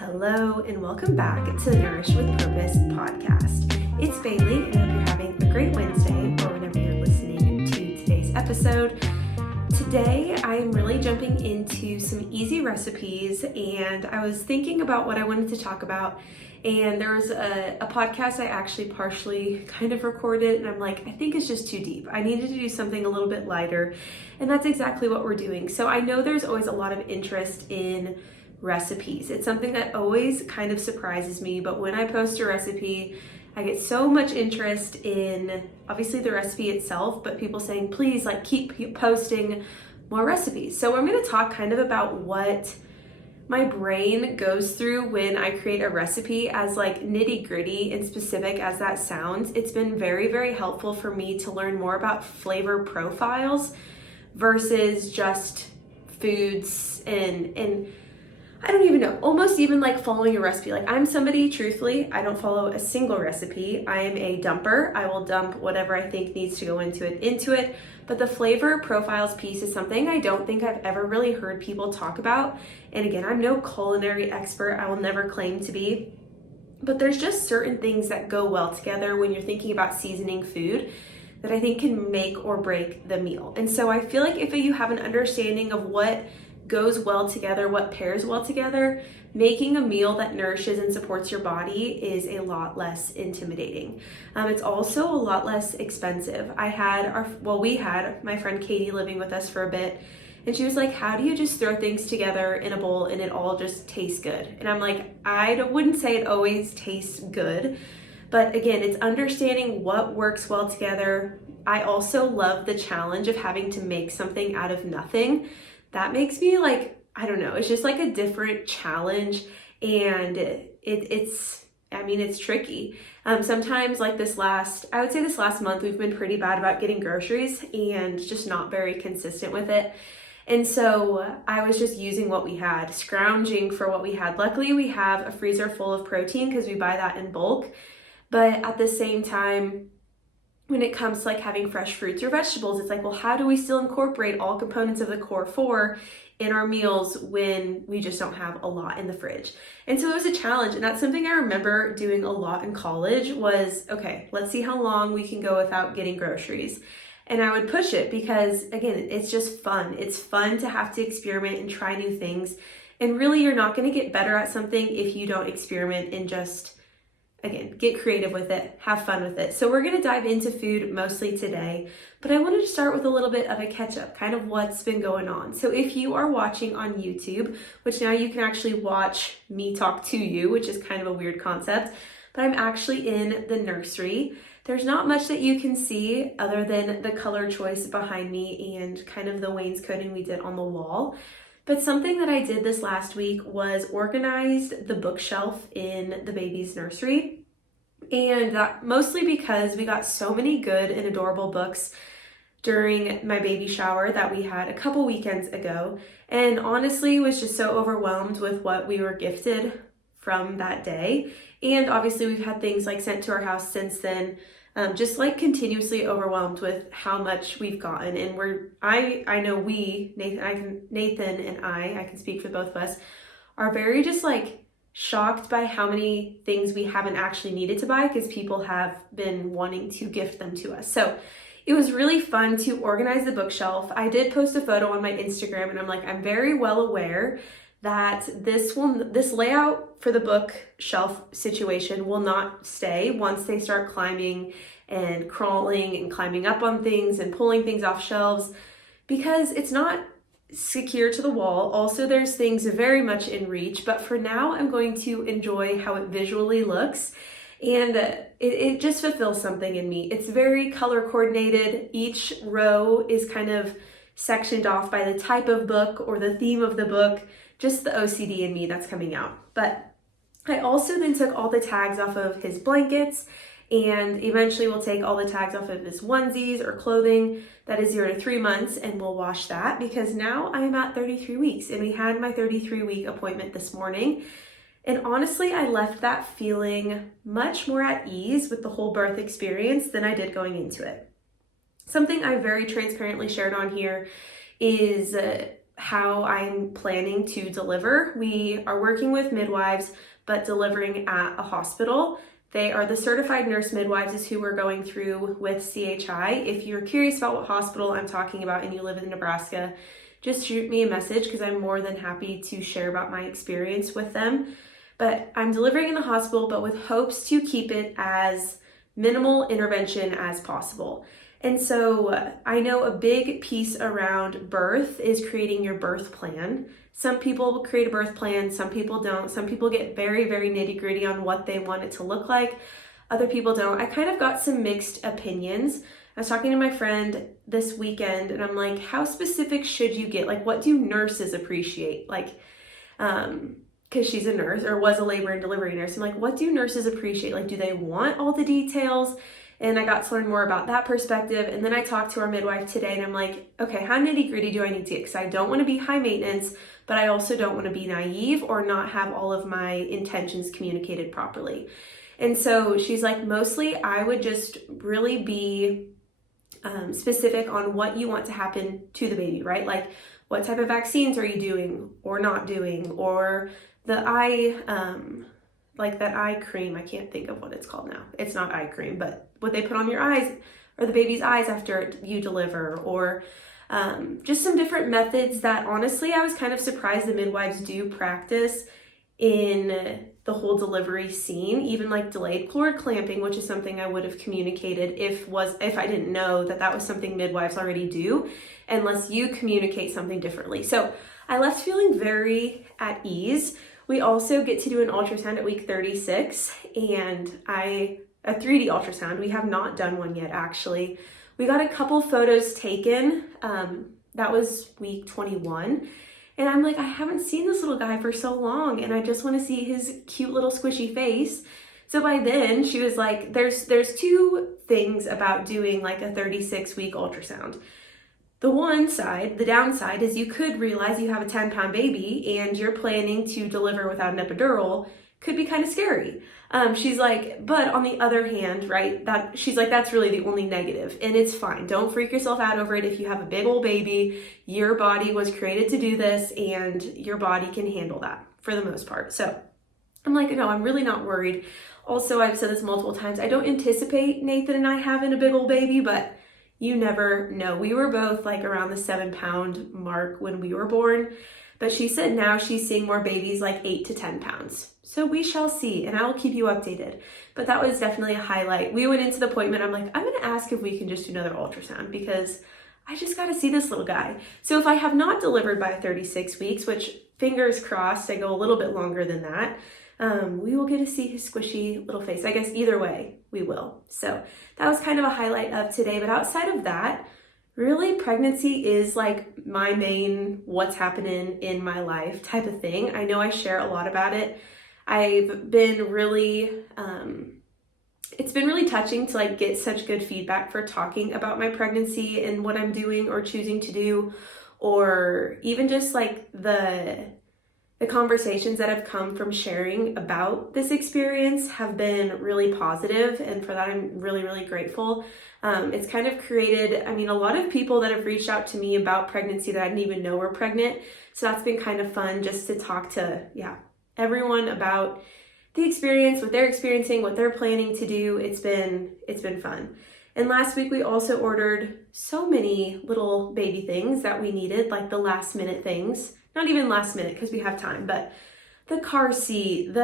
Hello and welcome back to the Nourish with Purpose podcast. It's Bailey and I hope you're having a great Wednesday or whenever you're listening to today's episode. Today I am really jumping into some easy recipes and I was thinking about what I wanted to talk about, and there was a podcast I actually partially kind of recorded and I'm like, I think it's just too deep. I needed to do something a little bit lighter, and that's exactly what we're doing. So I know there's always a lot of interest in recipes. It's something that always kind of surprises me, but when I post a recipe, I get so much interest in obviously the recipe itself, but people saying, please keep posting more recipes. So I'm going to talk kind of about what my brain goes through when I create a recipe, as nitty gritty and specific as that sounds. It's been very, very helpful for me to learn more about flavor profiles versus just foods and I don't even know, almost even following a recipe. I'm somebody, truthfully, I don't follow a single recipe. I am a dumper. I will dump whatever I think needs to go into it. But the flavor profiles piece is something I don't think I've ever really heard people talk about. And again, I'm no culinary expert. I will never claim to be. But there's just certain things that go well together when you're thinking about seasoning food that I think can make or break the meal. And so I feel like if you have an understanding of what goes well together, what pairs well together, making a meal that nourishes and supports your body is a lot less intimidating. It's also a lot less expensive. We had my friend Katie living with us for a bit, and she was like, how do you just throw things together in a bowl and it all just tastes good? And I'm like, I wouldn't say it always tastes good, but again, it's understanding what works well together. I also love the challenge of having to make something out of nothing. That makes me I don't know, it's just a different challenge, and it's tricky. Sometimes I would say this last month, we've been pretty bad about getting groceries and just not very consistent with it. And so I was just using what we had, scrounging for what we had. Luckily, we have a freezer full of protein because we buy that in bulk. But at the same time, when it comes to having fresh fruits or vegetables, it's well, how do we still incorporate all components of the core four in our meals when we just don't have a lot in the fridge? And so it was a challenge, and that's something I remember doing a lot in college was, okay, let's see how long we can go without getting groceries. And I would push it because, again, it's just fun. It's fun to have to experiment and try new things. And really, you're not going to get better at something if you don't experiment and just, again, get creative with it, have fun with it. So we're going to dive into food mostly today, but I wanted to start with a little bit of a catch up, kind of what's been going on. So if you are watching on YouTube, which now you can actually watch me talk to you, which is kind of a weird concept, but I'm actually in the nursery. There's not much that you can see other than the color choice behind me and kind of the wainscoting we did on the wall. But something that I did this last week was organized the bookshelf in the baby's nursery. And that mostly because we got so many good and adorable books during my baby shower that we had a couple weekends ago. And honestly, was just so overwhelmed with what we were gifted from that day. And obviously we've had things sent to our house since then. Just continuously overwhelmed with how much we've gotten. And I know Nathan and I can speak for both of us, are very just shocked by how many things we haven't actually needed to buy because people have been wanting to gift them to us. So it was really fun to organize the bookshelf. I did post a photo on my Instagram, and I'm very well aware that this layout for the bookshelf situation will not stay once they start climbing and crawling and climbing up on things and pulling things off shelves, because it's not secure to the wall. Also, there's things very much in reach, but for now I'm going to enjoy how it visually looks, and it just fulfills something in me. It's very color coordinated. Each row is kind of sectioned off by the type of book or the theme of the book, just the OCD in me that's coming out. But I also then took all the tags off of his blankets, and eventually we'll take all the tags off of his onesies or clothing that is 0 to 3 months, and we'll wash that because now I am at 33 weeks and we had my 33-week appointment this morning. And honestly, I left that feeling much more at ease with the whole birth experience than I did going into it. Something I very transparently shared on here is how I'm planning to deliver. We are working with midwives, but delivering at a hospital. They are the certified nurse midwives is who we're going through with CHI. If you're curious about what hospital I'm talking about and you live in Nebraska, just shoot me a message because I'm more than happy to share about my experience with them. But I'm delivering in the hospital, but with hopes to keep it as minimal intervention as possible. And so I know a big piece around birth is creating your birth plan. Some people create a birth plan, some people don't. Some people get very, very nitty gritty on what they want it to look like. Other people don't. I kind of got some mixed opinions. I was talking to my friend this weekend and I'm like, how specific should you get? Like, what do nurses appreciate? Like, because she's a nurse or was a labor and delivery nurse. I'm like, what do nurses appreciate? Like, do they want all the details? And I got to learn more about that perspective. And then I talked to our midwife today and I'm like, okay, how nitty gritty do I need to get? Because I don't want to be high maintenance, but I also don't want to be naive or not have all of my intentions communicated properly. And so she's like, mostly I would just really be specific on what you want to happen to the baby, right? Like, what type of vaccines are you doing or not doing? Or the eye, like that eye cream, I can't think of what it's called now. It's not eye cream, but what they put on your eyes or the baby's eyes after you deliver, or just some different methods that honestly I was kind of surprised the midwives do practice in the whole delivery scene, even like delayed cord clamping, which is something I would have communicated if I didn't know that was something midwives already do, unless you communicate something differently. So I left feeling very at ease. We also get to do an ultrasound at week 36 and a 3D ultrasound. We have not done one yet, actually. We got a couple photos taken. That was week 21. And I'm like, I haven't seen this little guy for so long and I just want to see his cute little squishy face. So by then she was like, there's two things about doing like a 36-week ultrasound. The downside is you could realize you have a 10-pound baby and you're planning to deliver without an epidural. Could be kind of scary. She's like, but on the other hand, right, she's like, that's really the only negative and it's fine. Don't freak yourself out over it. If you have a big old baby, your body was created to do this and your body can handle that for the most part. So I'm like, no, I'm really not worried. Also, I've said this multiple times. I don't anticipate Nathan and I having a big old baby, but you never know. We were both like around the 7-pound mark when we were born, but she said now she's seeing more babies like 8 to 10 pounds. So we shall see, and I will keep you updated. But that was definitely a highlight. We went into the appointment. I'm like, I'm going to ask if we can just do another ultrasound because I just got to see this little guy. So if I have not delivered by 36 weeks, which fingers crossed, I go a little bit longer than that, we will get to see his squishy little face. I guess either way, we will. So that was kind of a highlight of today. But outside of that, really pregnancy is like my main what's happening in my life type of thing. I know I share a lot about it. I've been really, it's been really touching to like get such good feedback for talking about my pregnancy and what I'm doing or choosing to do, or even just like the conversations that have come from sharing about this experience have been really positive, and for that I'm really, really grateful. It's kind of created, a lot of people that have reached out to me about pregnancy that I didn't even know were pregnant, so that's been kind of fun just to talk to, everyone about the experience, what they're experiencing, what they're planning to do. It's been fun. And last week we also ordered so many little baby things that we needed, like the last minute things. Not even last minute because we have time, but the car seat,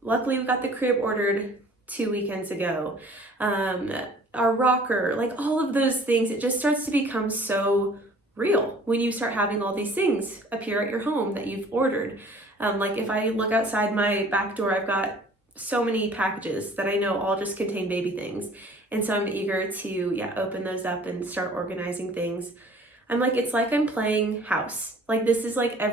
luckily we got the crib ordered 2 weekends ago. Our rocker, like all of those things, it just starts to become so real when you start having all these things appear at your home that you've ordered. Like if I look outside my back door, I've got so many packages that I know all just contain baby things. And so I'm eager to, open those up and start organizing things. I'm like, it's like I'm playing house. Like this is like I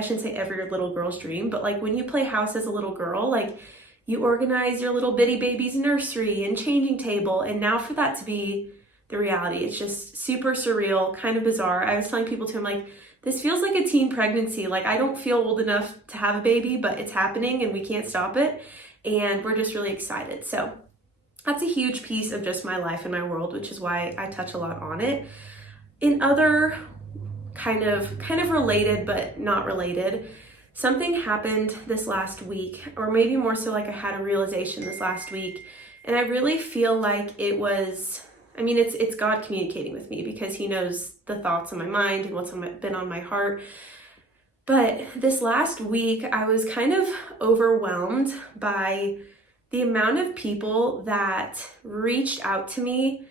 shouldn't say every little girl's dream, but like when you play house as a little girl, like you organize your little bitty baby's nursery and changing table. And now for that to be the reality, it's just super surreal, kind of bizarre. I was telling people too, I'm like, this feels like a teen pregnancy. Like I don't feel old enough to have a baby, but it's happening and we can't stop it. And we're just really excited. So that's a huge piece of just my life and my world, which is why I touch a lot on it. In other kind of related, but not related. Something happened this last week, or maybe more so like I had a realization this last week, and I really feel like it was, it's God communicating with me, because he knows the thoughts on my mind and what's been on my heart. But this last week, I was kind of overwhelmed by the amount of people that reached out to me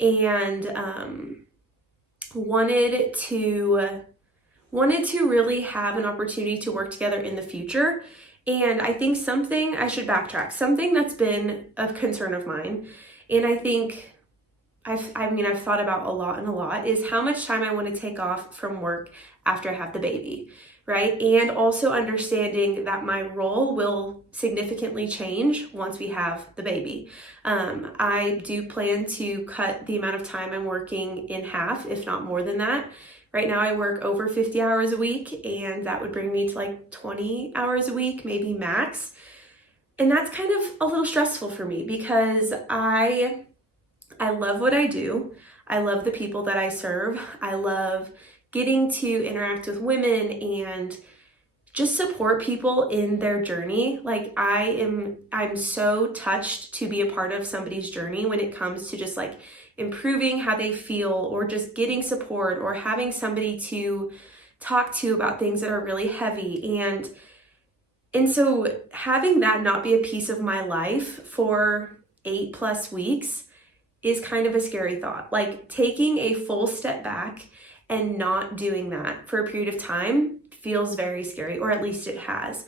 and wanted to really have an opportunity to work together in the future. And I think I should backtrack, something that's been a concern of mine, and I think I've thought about a lot, is how much time I want to take off from work after I have the baby, right? And also understanding that my role will significantly change once we have the baby. I do plan to cut the amount of time I'm working in half, if not more than that. Right now I work over 50 hours a week, and that would bring me to like 20 hours a week, maybe max. And that's kind of a little stressful for me, because I love what I do. I love the people that I serve. I love getting to interact with women and just support people in their journey. Like I'm so touched to be a part of somebody's journey when it comes to just like improving how they feel, or just getting support, or having somebody to talk to about things that are really heavy. And so having that not be a piece of my life for 8+ weeks is kind of a scary thought. Like taking a full step back and not doing that for a period of time feels very scary, or at least it has.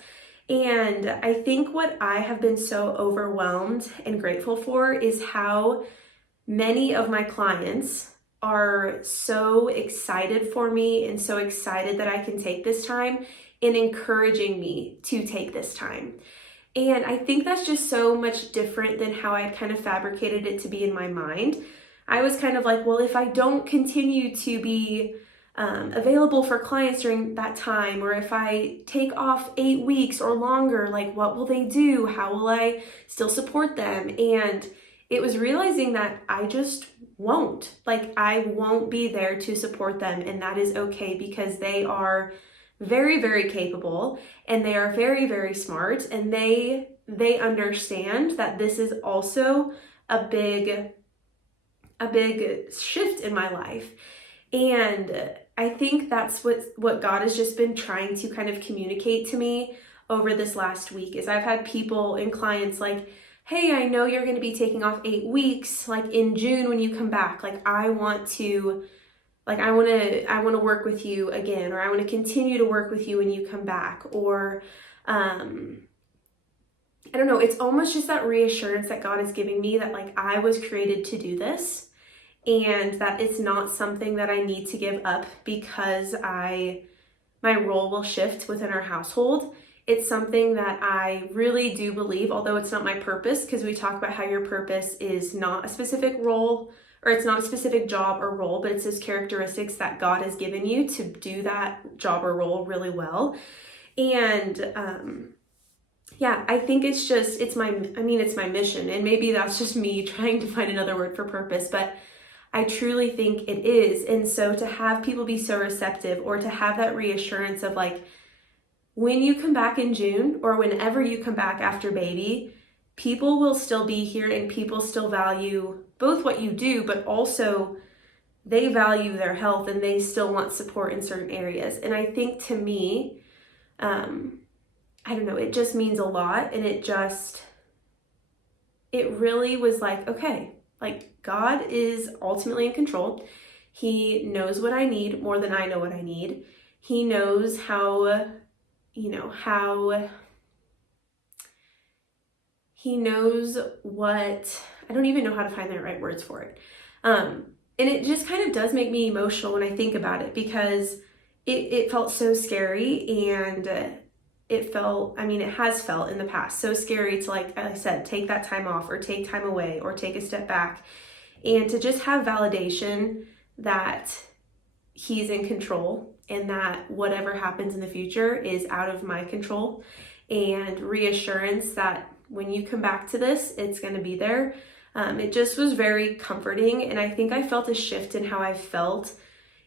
And I think what I have been so overwhelmed and grateful for is how many of my clients are so excited for me and so excited that I can take this time, and encouraging me to take this time. And I think that's just so much different than how I kind of fabricated it to be in my mind. I was kind of like, well, if I don't continue to be available for clients during that time, or if I take off 8 weeks or longer, like what will they do? How will I still support them? And it was realizing that I just won't. Like I won't be there to support them, and that is okay, because they are very, very capable, and they are very, very smart, and they understand that this is also a big shift in my life. And I think that's what God has just been trying to kind of communicate to me over this last week. Is I've had people and clients like, hey, I know you're going to be taking off 8 weeks, like in June when you come back, like I want to work with you again, or I want to continue to work with you when you come back. Or I don't know, it's almost just that reassurance that God is giving me that like I was created to do this, and that it's not something that I need to give up because my role will shift within our household. It's something that I really do believe, although it's not my purpose, because we talk about how your purpose is not a specific role, or it's not a specific job or role, but it's those characteristics that God has given you to do that job or role really well. And I think it's my mission, and maybe that's just me trying to find another word for purpose, but I truly think it is. And so to have people be so receptive, or to have that reassurance of like, when you come back in June, or whenever you come back after baby, people will still be here, and people still value both what you do, but also they value their health, and they still want support in certain areas. And I think to me, I don't know, it just means a lot. And it really was like, okay, like God is ultimately in control. He knows what I need more than I know what I need. He knows he knows what, I don't even know how to find the right words for it. And it just kind of does make me emotional when I think about it, because it felt so scary, and it has felt in the past so scary to, like I said, take that time off, or take time away, or take a step back, and to just have validation that he's in control, and that whatever happens in the future is out of my control, and reassurance that when you come back to this, it's going to be there. It just was very comforting, and I think I felt a shift in how I felt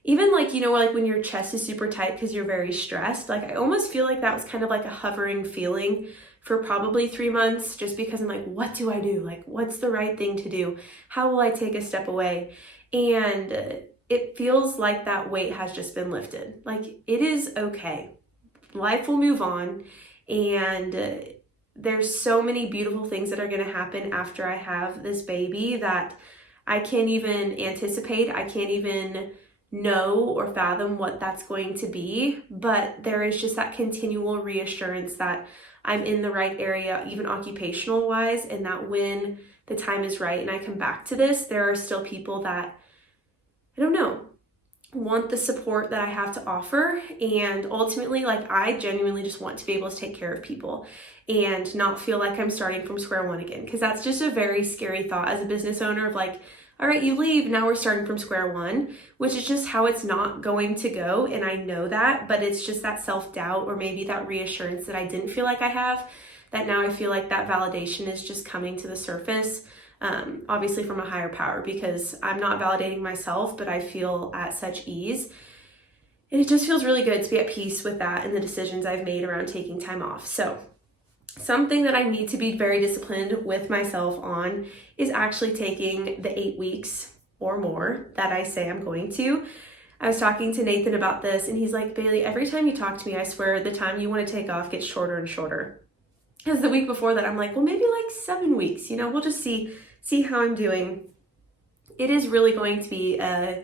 even like, like when your chest is super tight because you're very stressed, like I almost feel like that was kind of like a hovering feeling for probably 3 months, just because I'm like, what do I do? Like, what's the right thing to do? How will I take a step away? And it feels like that weight has just been lifted. Like, it is okay. Life will move on. And there's so many beautiful things that are going to happen after I have this baby that I can't even anticipate. I can't even know or fathom what that's going to be. But there is just that continual reassurance that I'm in the right area, even occupational wise, and that when the time is right and I come back to this, there are still people that, I don't know, want the support that I have to offer. And ultimately, like, I genuinely just want to be able to take care of people and not feel like I'm starting from square one again. Because that's just a very scary thought as a business owner of like, all right, you leave, now we're starting from square one, which is just how it's not going to go. And I know that, but it's just that self-doubt or maybe that reassurance that I didn't feel like I have, that now I feel like that validation is just coming to the surface, obviously from a higher power, because I'm not validating myself, but I feel at such ease. And it just feels really good to be at peace with that and the decisions I've made around taking time off. So something that I need to be very disciplined with myself on is actually taking the 8 weeks or more that I say I'm going to. I was talking to Nathan about this and he's like, Bailey, every time you talk to me, I swear the time you want to take off gets shorter and shorter. Because the week before that, I'm like, well, maybe like 7 weeks, we'll just see how I'm doing. It is really going to be a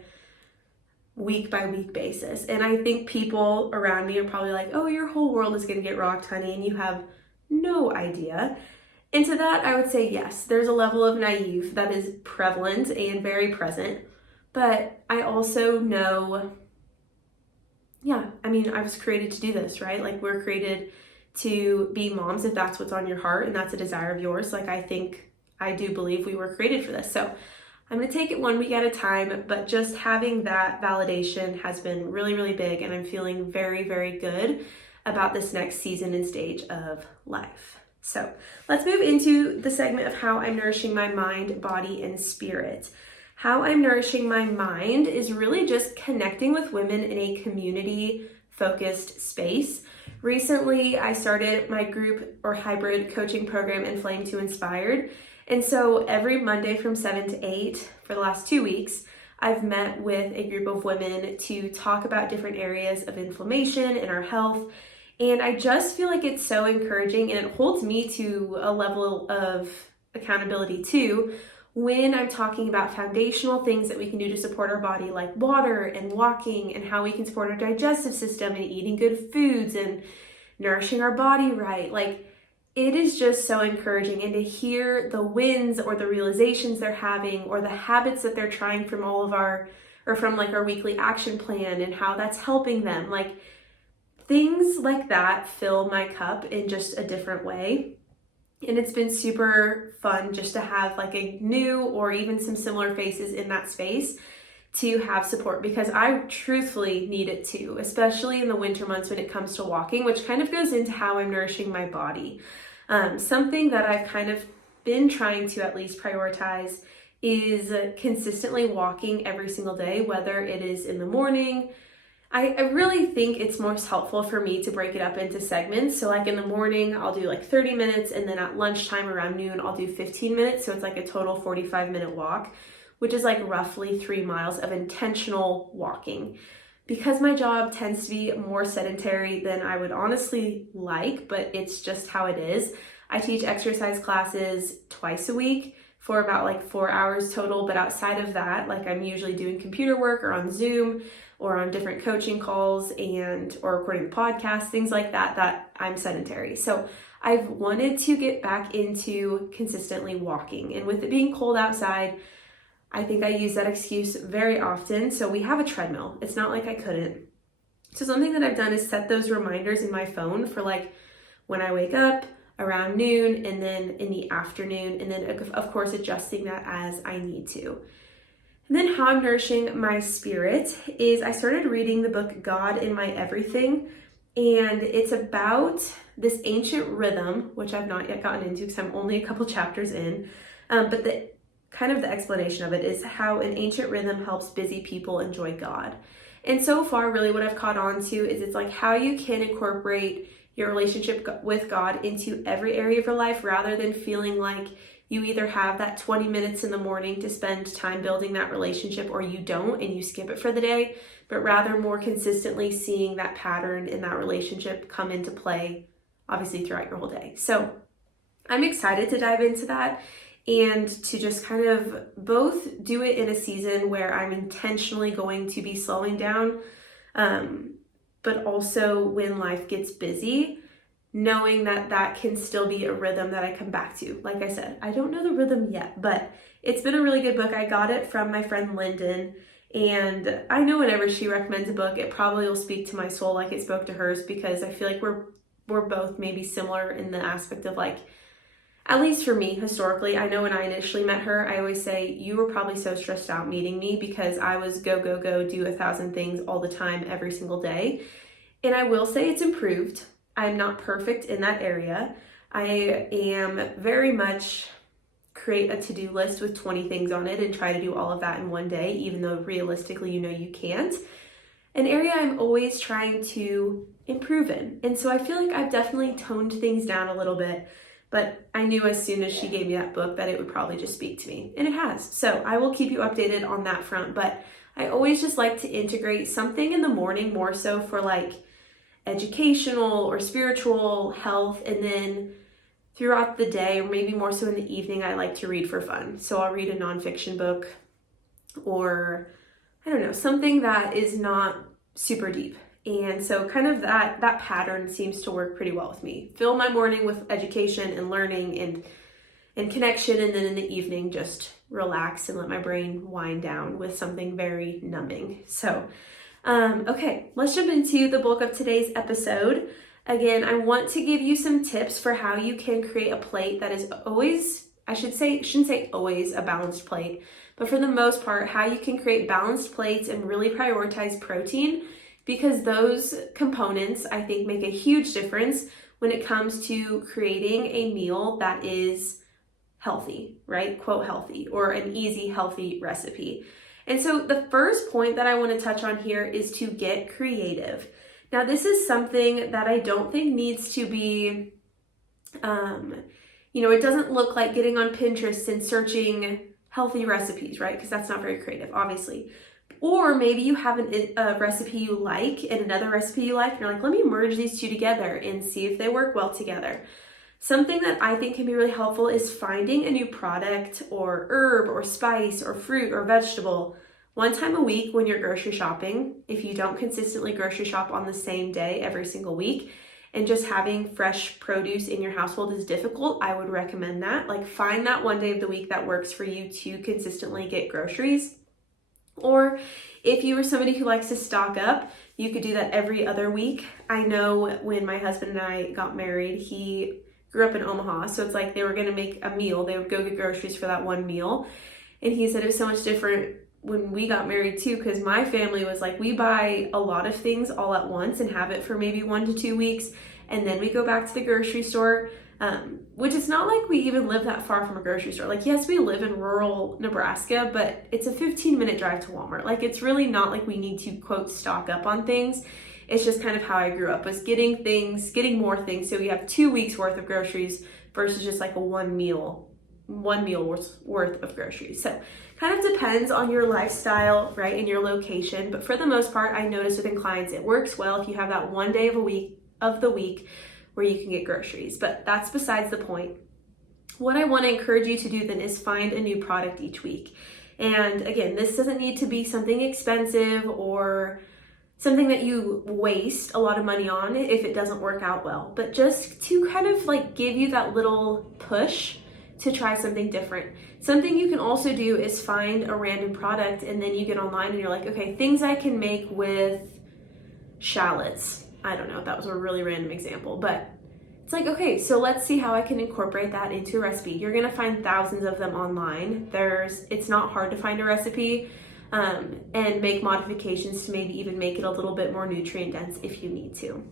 week by week basis. And I think people around me are probably like, oh, your whole world is going to get rocked, honey, and you have no idea. And to that, I would say yes, there's a level of naive that is prevalent and very present. But I also know, I was created to do this, right? Like, we're created to be moms if that's what's on your heart and that's a desire of yours. Like, I do believe we were created for this. So I'm going to take it 1 week at a time, but just having that validation has been really, really big. And I'm feeling very, very good about this next season and stage of life. So let's move into the segment of how I'm nourishing my mind, body, and spirit. How I'm nourishing my mind is really just connecting with women in a community-focused space. Recently, I started my group or hybrid coaching program, Inflame to Inspired. And so every Monday from 7 to 8 for the last 2 weeks, I've met with a group of women to talk about different areas of inflammation in our health. And I just feel like it's so encouraging and it holds me to a level of accountability too when I'm talking about foundational things that we can do to support our body, like water and walking, and how we can support our digestive system and eating good foods and nourishing our body right. Like, it is just so encouraging. And to hear the wins or the realizations they're having or the habits that they're trying from our weekly action plan and how that's helping them, like, things like that fill my cup in just a different way. And it's been super fun just to have like a new or even some similar faces in that space to have support, because I truthfully need it too, especially in the winter months when it comes to walking, which kind of goes into how I'm nourishing my body. Something that I've kind of been trying to at least prioritize is consistently walking every single day, whether it is in the morning. I really think it's most helpful for me to break it up into segments. So like in the morning, I'll do like 30 minutes, and then at lunchtime around noon, I'll do 15 minutes. So it's like a total 45-minute walk, which is like roughly 3 miles of intentional walking. Because my job tends to be more sedentary than I would honestly like, but it's just how it is. I teach exercise classes twice a week for about like 4 hours total. But outside of that, like, I'm usually doing computer work or on Zoom or on different coaching calls or recording the podcast, things like that I'm sedentary. So I've wanted to get back into consistently walking. And with it being cold outside, I think I use that excuse very often. So we have a treadmill. It's not like I couldn't. So something that I've done is set those reminders in my phone for like when I wake up, around noon, and then in the afternoon, and then of course adjusting that as I need to. And then how I'm nourishing my spirit is I started reading the book God in My Everything, and it's about this ancient rhythm, which I've not yet gotten into because I'm only a couple chapters in, but the explanation of it is how an ancient rhythm helps busy people enjoy God. And so far, really what I've caught on to is it's like how you can incorporate your relationship with God into every area of your life rather than feeling like you either have that 20 minutes in the morning to spend time building that relationship or you don't and you skip it for the day, but rather more consistently seeing that pattern in that relationship come into play, obviously throughout your whole day. So I'm excited to dive into that and to just kind of both do it in a season where I'm intentionally going to be slowing down, but also when life gets busy, knowing that that can still be a rhythm that I come back to. Like I said, I don't know the rhythm yet, but it's been a really good book. I got it from my friend Lyndon, and I know whenever she recommends a book, it probably will speak to my soul like it spoke to hers, because I feel like we're both maybe similar in the aspect of like, at least for me, historically, I know when I initially met her, I always say, you were probably so stressed out meeting me because I was go, go, go, do 1,000 things all the time, every single day. And I will say it's improved. I'm not perfect in that area. I am very much create a to-do list with 20 things on it and try to do all of that in one day, even though realistically, you know, you can't. An area I'm always trying to improve in. And so I feel like I've definitely toned things down a little bit. But I knew as soon as she gave me that book that it would probably just speak to me. And it has. So I will keep you updated on that front. But I always just like to integrate something in the morning more so for like educational or spiritual health. And then throughout the day, or maybe more so in the evening, I like to read for fun. So I'll read a nonfiction book or I don't know, something that is not super deep. And so kind of that pattern seems to work pretty well with me. Fill my morning with education and learning and connection, and then in the evening just relax and let my brain wind down with something very numbing. So, okay, let's jump into the bulk of today's episode. Again, I want to give you some tips for how you can create a plate that is always, shouldn't say always a balanced plate, but for the most part, how you can create balanced plates and really prioritize protein, because those components, I think, make a huge difference when it comes to creating a meal that is healthy, right? Quote healthy, or an easy, healthy recipe. And so the first point that I want to touch on here is to get creative. Now, this is something that I don't think needs to be, it doesn't look like getting on Pinterest and searching healthy recipes, right? Because that's not very creative, obviously. Or maybe you have a recipe you like and another recipe you like, and you're like, let me merge these two together and see if they work well together. Something that I think can be really helpful is finding a new product or herb or spice or fruit or vegetable one time a week when you're grocery shopping. If you don't consistently grocery shop on the same day every single week, and just having fresh produce in your household is difficult, I would recommend that. Like, find that one day of the week that works for you to consistently get groceries. Or if you are somebody who likes to stock up, you could do that every other week. I know when my husband and I got married, he grew up in Omaha. So it's like they were going to make a meal. They would go get groceries for that one meal. And he said it was so much different when we got married too, because my family was like, we buy a lot of things all at once and have it for maybe 1 to 2 weeks. And then we go back to the grocery store. Which is not like we even live that far from a grocery store. Like, yes, we live in rural Nebraska, but it's a 15-minute drive to Walmart. Like, it's really not like we need to, quote, stock up on things. It's just kind of how I grew up, was getting more things. So we have 2 weeks worth of groceries versus just like a one meal worth of groceries. So kind of depends on your lifestyle, right, and your location. But for the most part, I notice within clients, it works well if you have that one day of the week where you can get groceries, but that's besides the point. What I want to encourage you to do then is find a new product each week. And again, this doesn't need to be something expensive or something that you waste a lot of money on if it doesn't work out well, but just to kind of like give you that little push to try something different. Something you can also do is find a random product, and then you get online and you're like, okay, things I can make with shallots. I don't know if that was a really random example, but it's like, okay, so let's see how I can incorporate that into a recipe. You're gonna find thousands of them online. It's not hard to find a recipe and make modifications to maybe even make it a little bit more nutrient dense if you need to.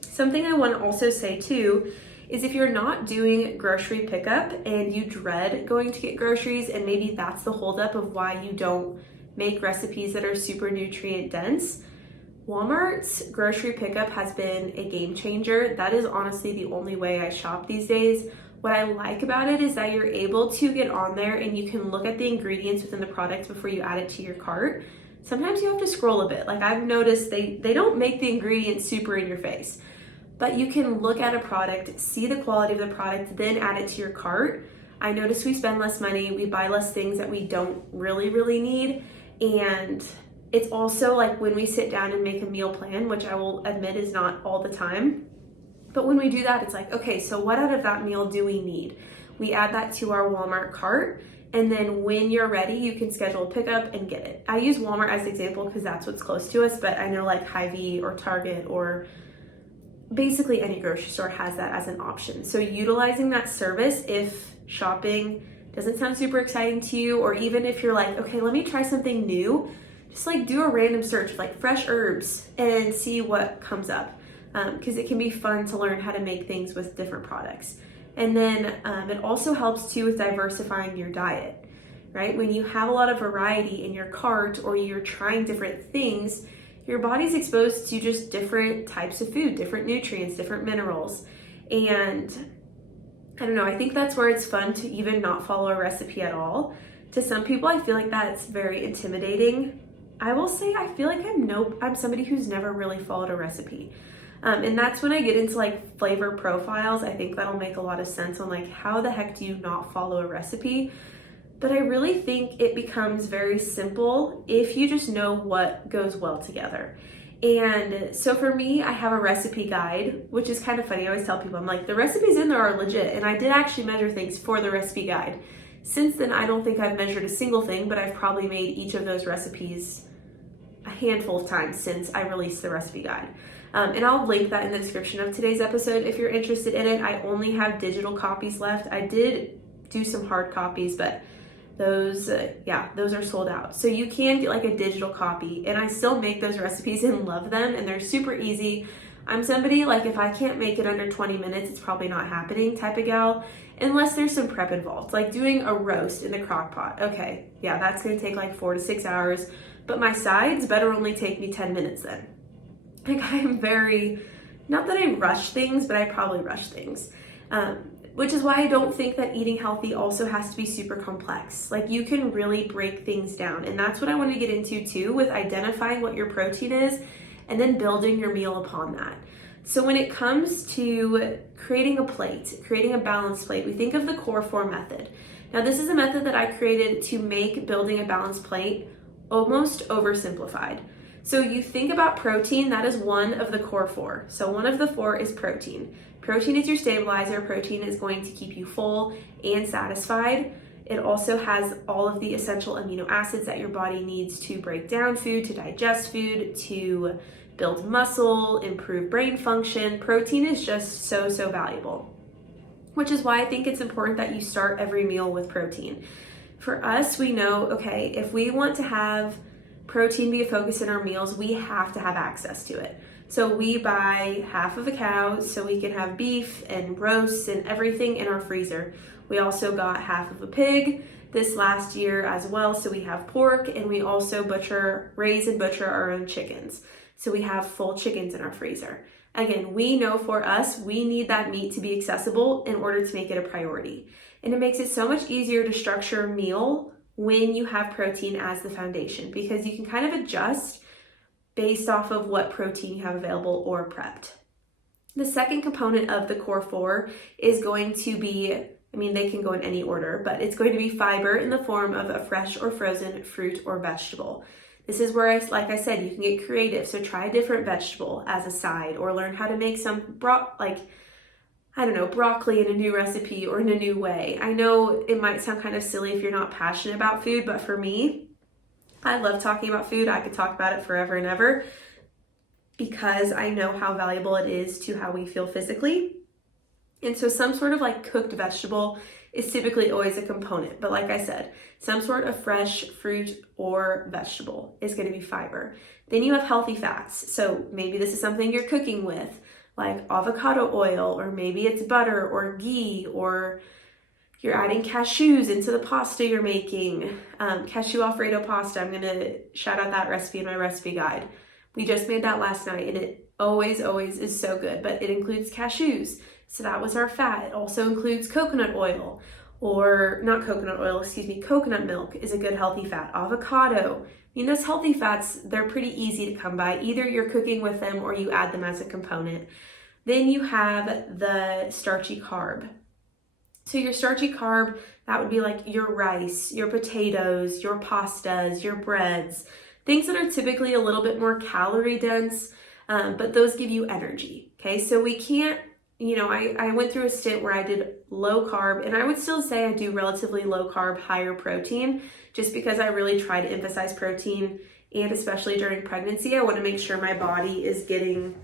Something I want to also say too is if you're not doing grocery pickup and you dread going to get groceries, and maybe that's the holdup of why you don't make recipes that are super nutrient dense. Walmart's grocery pickup has been a game changer. That is honestly the only way I shop these days. What I like about it is that you're able to get on there and you can look at the ingredients within the product before you add it to your cart. Sometimes you have to scroll a bit. Like I've noticed they don't make the ingredients super in your face, but you can look at a product, see the quality of the product, then add it to your cart. I notice we spend less money, we buy less things that we don't really need, and it's also like when we sit down and make a meal plan, which I will admit is not all the time, but when we do that, it's like, okay, so what out of that meal do we need? We add that to our Walmart cart, and then when you're ready, you can schedule a pickup and get it. I use Walmart as an example because that's what's close to us, but I know like Hy-Vee or Target or basically any grocery store has that as an option. So utilizing that service if shopping doesn't sound super exciting to you, or even if you're like, okay, let me try something new, just like do a random search like fresh herbs and see what comes up. Because it can be fun to learn how to make things with different products. And then it also helps too with diversifying your diet, right? When you have a lot of variety in your cart or you're trying different things, your body's exposed to just different types of food, different nutrients, different minerals. And I don't know, I think that's where it's fun to even not follow a recipe at all. To some people, I feel like that's very intimidating. I will say I feel like I'm somebody who's never really followed a recipe. And that's when I get into like flavor profiles. I think that'll make a lot of sense on like how the heck do you not follow a recipe? But I really think it becomes very simple if you just know what goes well together. And so for me, I have a recipe guide, which is kind of funny. I always tell people, I'm like, the recipes in there are legit. And I did actually measure things for the recipe guide. Since then, I don't think I've measured a single thing, but I've probably made each of those recipes a handful of times since I released the recipe guide. And I'll link that in the description of today's episode if you're interested in it. I only have digital copies left. I did do some hard copies, but those are sold out. So you can get like a digital copy, and I still make those recipes and love them, and they're super easy. I'm somebody like if I can't make it under 20 minutes, it's probably not happening type of gal, unless there's some prep involved, like doing a roast in the crock pot. Okay, yeah, that's gonna take like 4 to 6 hours, but my sides better only take me 10 minutes then. Like I'm very, not that I rush things, but I probably rush things. Which is why I don't think that eating healthy also has to be super complex. Like you can really break things down. And that's what I want to get into too, with identifying what your protein is and then building your meal upon that. So when it comes to creating a plate, creating a balanced plate, we think of the Core 4 method. Now this is a method that I created to make building a balanced plate almost oversimplified. So you think about protein, that is one of the Core 4. So one of the 4 is protein. Protein is your stabilizer. Protein is going to keep you full and satisfied. It also has all of the essential amino acids that your body needs to break down food, to digest food, to build muscle, improve brain function. Protein is just so valuable, which is why I think it's important that you start every meal with protein. For us, we know, okay, if we want to have protein be a focus in our meals, we have to have access to it. So we buy half of a cow so we can have beef and roasts and everything in our freezer. We also got half of a pig this last year as well, so we have pork, and we also raise and butcher our own chickens. So we have full chickens in our freezer. Again, we know for us, we need that meat to be accessible in order to make it a priority. And it makes it so much easier to structure a meal when you have protein as the foundation, because you can kind of adjust based off of what protein you have available or prepped. The second component of the Core 4 is going to be, they can go in any order, but it's going to be fiber in the form of a fresh or frozen fruit or vegetable. This is where, like I said, you can get creative. So try a different vegetable as a side, or learn how to make some broccoli in a new recipe or in a new way. I know it might sound kind of silly if you're not passionate about food, but for me, I love talking about food. I could talk about it forever and ever because I know how valuable it is to how we feel physically. And so some sort of like cooked vegetable is typically always a component. But like I said, some sort of fresh fruit or vegetable is going to be fiber. Then you have healthy fats. So maybe this is something you're cooking with, like avocado oil, or maybe it's butter or ghee or You're adding cashews into the pasta you're making. Cashew Alfredo pasta, I'm gonna shout out that recipe in my recipe guide. We just made that last night and it always is so good, but it includes cashews. So that was our fat. It also includes coconut oil, or not coconut oil, excuse me, coconut milk is a good healthy fat. Avocado. I mean, those healthy fats, they're pretty easy to come by. Either you're cooking with them or you add them as a component. Then you have the starchy carb. So your starchy carb, that would be like your rice, your potatoes, your pastas, your breads, things that are typically a little bit more calorie dense, but those give you energy, okay? So we can't, I went through a stint where I did low carb, and I would still say I do relatively low carb, higher protein, just because I really try to emphasize protein, and especially during pregnancy, I want to make sure my body is getting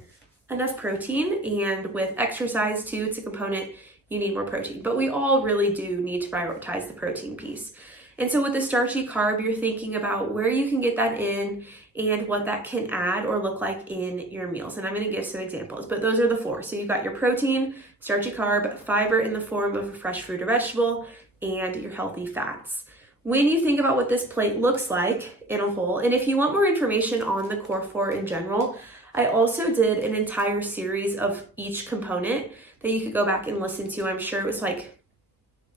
enough protein, and with exercise too, it's a component, you need more protein. But we all really do need to prioritize the protein piece. And so with the starchy carb, you're thinking about where you can get that in and what that can add or look like in your meals. And I'm going to give some examples, but those are the four. So you've got your protein, starchy carb, fiber in the form of a fresh fruit or vegetable, and your healthy fats. When you think about what this plate looks like in a whole, and if you want more information on the Core 4 in general, I also did an entire series of each component that you could go back and listen to. I'm sure it was like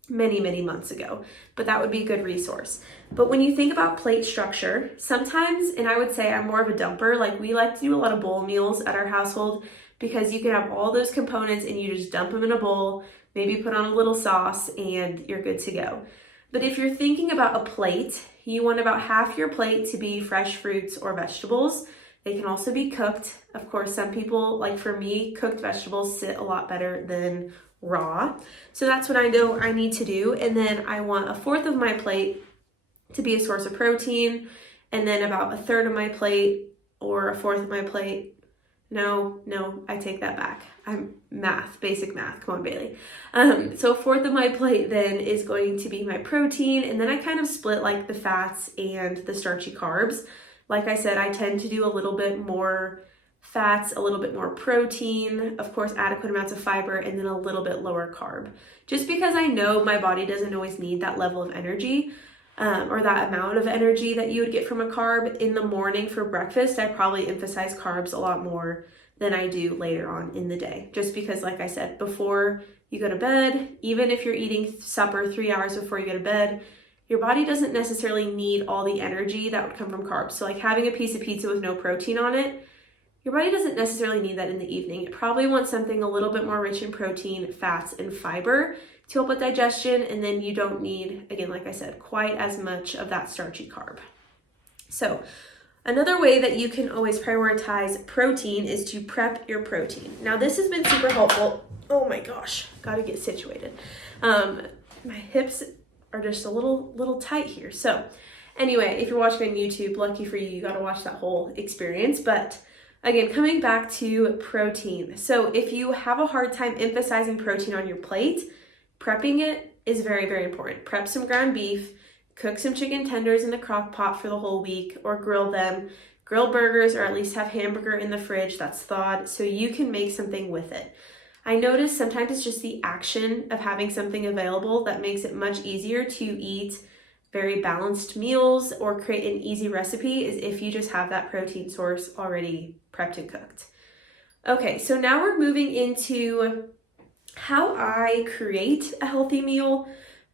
many months ago, but that would be a good resource. But when you think about plate structure, sometimes, and I would say I'm more of a dumper, like we like to do a lot of bowl meals at our household because you can have all those components and you just dump them in a bowl, maybe put on a little sauce and you're good to go. But if you're thinking about a plate, you want about half your plate to be fresh fruits or vegetables. They can also be cooked. Of course, some people, like for me, cooked vegetables sit a lot better than raw. So that's what I know I need to do. And then I want a fourth of my plate to be a source of protein. And then about a third of my plate or a fourth of my plate. No, I take that back. I'm basic math. Come on, Bailey. So a fourth of my plate then is going to be my protein. And then I kind of split like the fats and the starchy carbs. Like I said, I tend to do a little bit more fats, a little bit more protein, of course, adequate amounts of fiber, and then a little bit lower carb. Just because I know my body doesn't always need that level of energy or that amount of energy that you would get from a carb. In the morning for breakfast, I probably emphasize carbs a lot more than I do later on in the day. Just because, like I said, before you go to bed, even if you're eating supper 3 hours before you go to bed, your body doesn't necessarily need all the energy that would come from carbs. So like having a piece of pizza with no protein on it, your body doesn't necessarily need that in the evening. It probably wants something a little bit more rich in protein, fats, and fiber to help with digestion. And then you don't need, again, like I said, quite as much of that starchy carb. So another way that you can always prioritize protein is to prep your protein. Now this has been super helpful. Oh my gosh, gotta get situated. My hips are just a little tight here. So anyway, if you're watching on YouTube, lucky for you, you got to watch that whole experience. But again, coming back to protein. So if you have a hard time emphasizing protein on your plate, prepping it is very important. Prep some ground beef, cook some chicken tenders in the crock pot for the whole week, or grill them. Grill burgers, or at least have hamburger in the fridge that's thawed so you can make something with it. I notice sometimes it's just the action of having something available that makes it much easier to eat very balanced meals or create an easy recipe is if you just have that protein source already prepped and cooked. Okay, so now we're moving into how I create a healthy meal.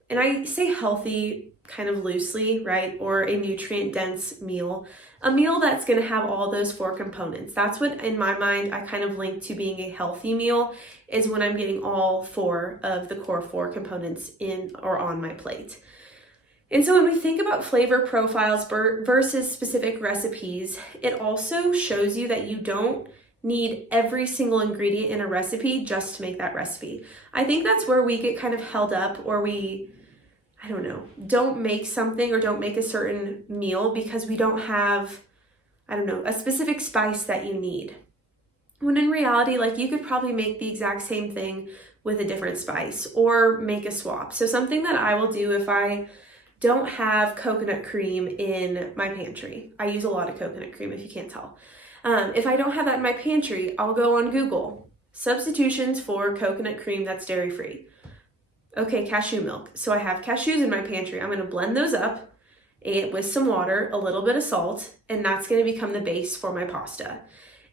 And I say healthy kind of loosely, right? Or a nutrient dense meal. A meal that's going to have all those four components. That's what, in my mind, I kind of link to being a healthy meal, is when I'm getting all four of the core four components in or on my plate. And so when we think about flavor profiles versus specific recipes, it also shows you that you don't need every single ingredient in a recipe just to make that recipe. I think that's where we get kind of held up, or we, don't make something or don't make a certain meal because we don't have, a specific spice that you need. When in reality, like, you could probably make the exact same thing with a different spice or make a swap. So something that I will do if I don't have coconut cream in my pantry, I use a lot of coconut cream if you can't tell. If I don't have that in my pantry, I'll go on Google, substitutions for coconut cream that's dairy-free. Okay, cashew milk. So I have cashews in my pantry. I'm gonna blend those up with some water, a little bit of salt, and that's gonna become the base for my pasta.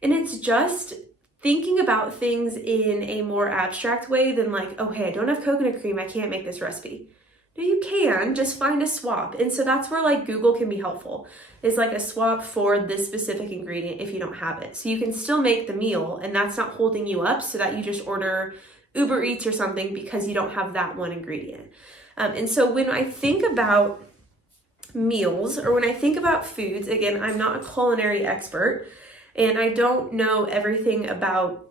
And it's just thinking about things in a more abstract way than like, oh, hey, I don't have coconut cream, I can't make this recipe. No, you can, just find a swap. And so that's where like Google can be helpful, is like a swap for this specific ingredient if you don't have it. So you can still make the meal and that's not holding you up so that you just order Uber Eats or something because you don't have that one ingredient. And so when I think about meals or when I think about foods, again, I'm not a culinary expert and I don't know everything about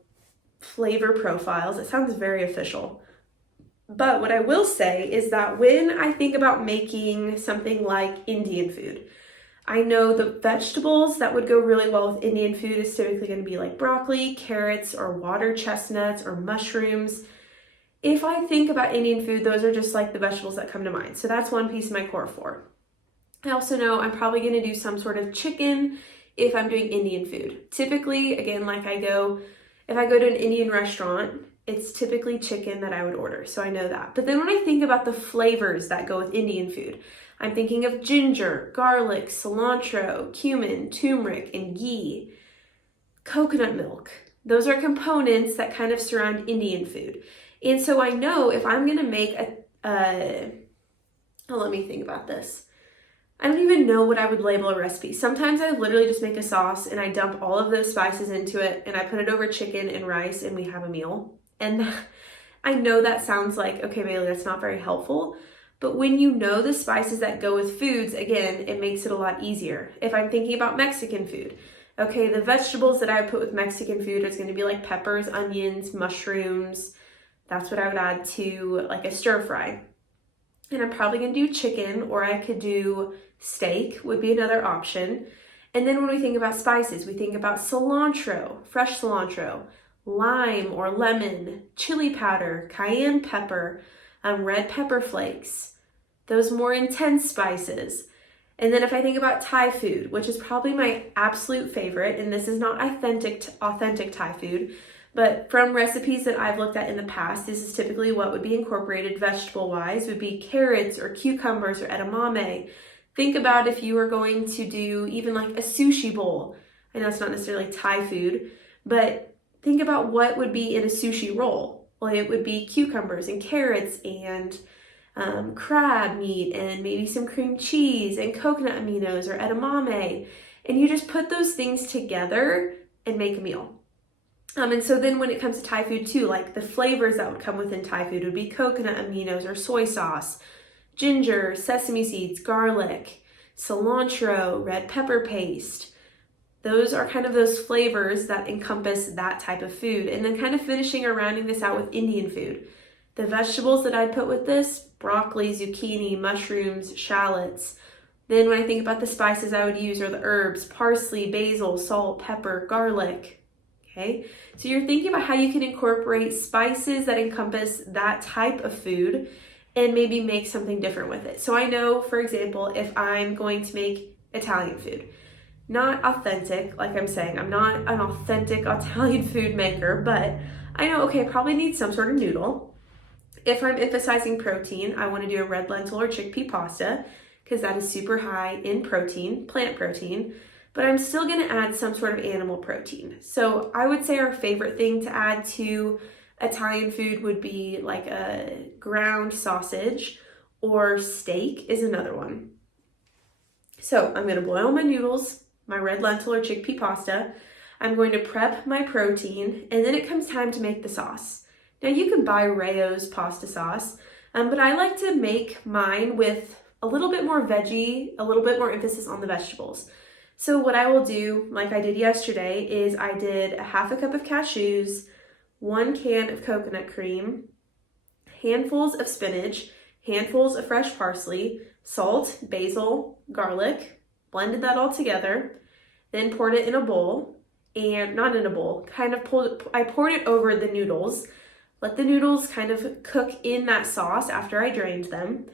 flavor profiles. It sounds very official. But what I will say is that when I think about making something like Indian food, I know the vegetables that would go really well with Indian food is typically going to be like broccoli, carrots, or water chestnuts, or mushrooms. If I think about Indian food, those are just like the vegetables that come to mind. So that's one piece of my core four. I also know I'm probably going to do some sort of chicken if I'm doing Indian food. Typically, again, if I go to an Indian restaurant, it's typically chicken that I would order, so I know that. But then when I think about the flavors that go with Indian food, I'm thinking of ginger, garlic, cilantro, cumin, turmeric, and ghee, coconut milk. Those are components that kind of surround Indian food. And so I know if I'm gonna make let me think about this. I don't even know what I would label a recipe. Sometimes I literally just make a sauce and I dump all of those spices into it and I put it over chicken and rice and we have a meal. And I know that sounds like, okay, Bailey, that's not very helpful. But when you know the spices that go with foods, again, it makes it a lot easier. If I'm thinking about Mexican food, okay, the vegetables that I put with Mexican food is going to be like peppers, onions, mushrooms. That's what I would add to like a stir fry. And I'm probably going to do chicken, or I could do steak would be another option. And then when we think about spices, we think about cilantro, fresh cilantro, lime or lemon, chili powder, cayenne pepper, red pepper flakes, those more intense spices. And then if I think about Thai food, which is probably my absolute favorite, and this is not authentic Thai food, but from recipes that I've looked at in the past, this is typically what would be incorporated vegetable-wise, would be carrots or cucumbers or edamame. Think about if you were going to do even like a sushi bowl. I know it's not necessarily Thai food, but think about what would be in a sushi roll. Well, it would be cucumbers and carrots and crab meat and maybe some cream cheese and coconut aminos or edamame. And you just put those things together and make a meal. And so then when it comes to Thai food too, like the flavors that would come within Thai food would be coconut aminos or soy sauce, ginger, sesame seeds, garlic, cilantro, red pepper paste. Those are kind of those flavors that encompass that type of food. And then kind of finishing or rounding this out with Indian food. The vegetables that I'd put with this, broccoli, zucchini, mushrooms, shallots. Then when I think about the spices I would use are the herbs, parsley, basil, salt, pepper, garlic. Okay, so you're thinking about how you can incorporate spices that encompass that type of food and maybe make something different with it. So I know, for example, if I'm going to make Italian food, not authentic, like I'm saying, I'm not an authentic Italian food maker, but I know, okay, I probably need some sort of noodle. If I'm emphasizing protein, I want to do a red lentil or chickpea pasta because that is super high in protein, plant protein. But I'm still going to add some sort of animal protein. So I would say our favorite thing to add to Italian food would be like a ground sausage, or steak is another one. So I'm going to boil my noodles, my red lentil or chickpea pasta. I'm going to prep my protein, and then it comes time to make the sauce. Now you can buy Rao's pasta sauce, but I like to make mine with a little bit more veggie, a little bit more emphasis on the vegetables. So what I will do, like I did yesterday, is I did a half a cup of cashews, 1 can of coconut cream, handfuls of spinach, handfuls of fresh parsley, salt, basil, garlic, blended that all together, then poured it in a bowl, and not in a bowl, I poured it over the noodles, let the noodles kind of cook in that sauce after I drained them,